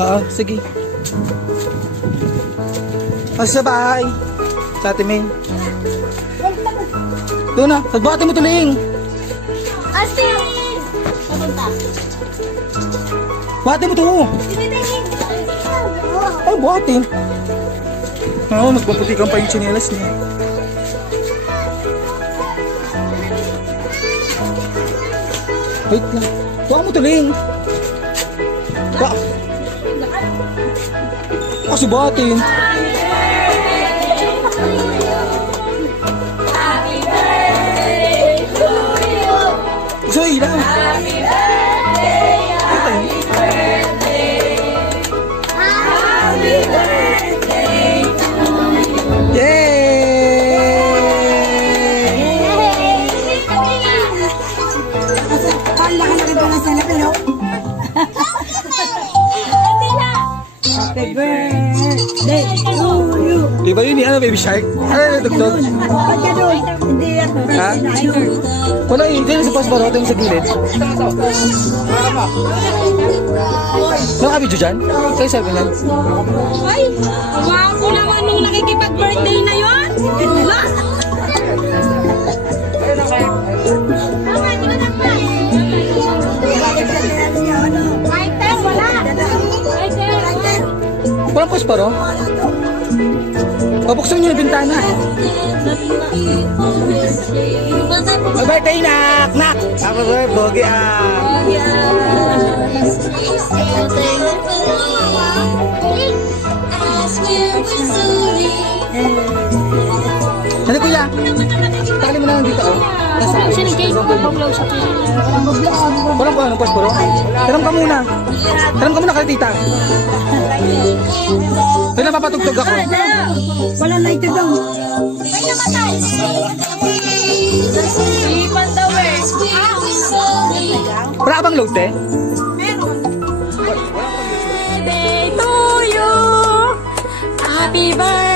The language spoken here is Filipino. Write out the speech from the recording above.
Oo, sige. Sa bahay. Sa Ate May. Doon na, nagbati mo tuling. Asin! Papunta. Bati mo to. Ay, buhati. Oo, nagpaputikan pa yung tsinelas niya. Wait lang. Buha mo tuling. Kasi batin. Happy birthday to you! Zoy lang. Happy birthday! Happy birthday! Happy birthday to you! Yay! Ang laki-laki pa ng sala, pero happy birthday to you. Di ba yun ni Baby Shark? Ay, dugtog. Ba't ka doon? Hindi ako. Ha? Wala yun. Diyan sa pasparo. Ito yung sa gilid. Nakabidyo dyan? Kayo sabi lang. Ay! Wow ko naman nung nakikipag-birthday na yun! Wala! Fighter, wala! Fighter! Walang pasparo? Pabuksan nyo yung bintana. Happy birthday, Nak! Nak! Happy birthday, Bogi ah! Ano kuya? Tali mo na lang dito oh. Sinigay ko pag-vlog sa kanya. Walang ko anong pasparo? Tanong ka muna. Tanong ka muna kay tita. Kaya napapatugtog ako. Wala na ito doon. May namatay! Ipan daw eh! Wala ka bang load eh? Birthday to you! Happy birthday!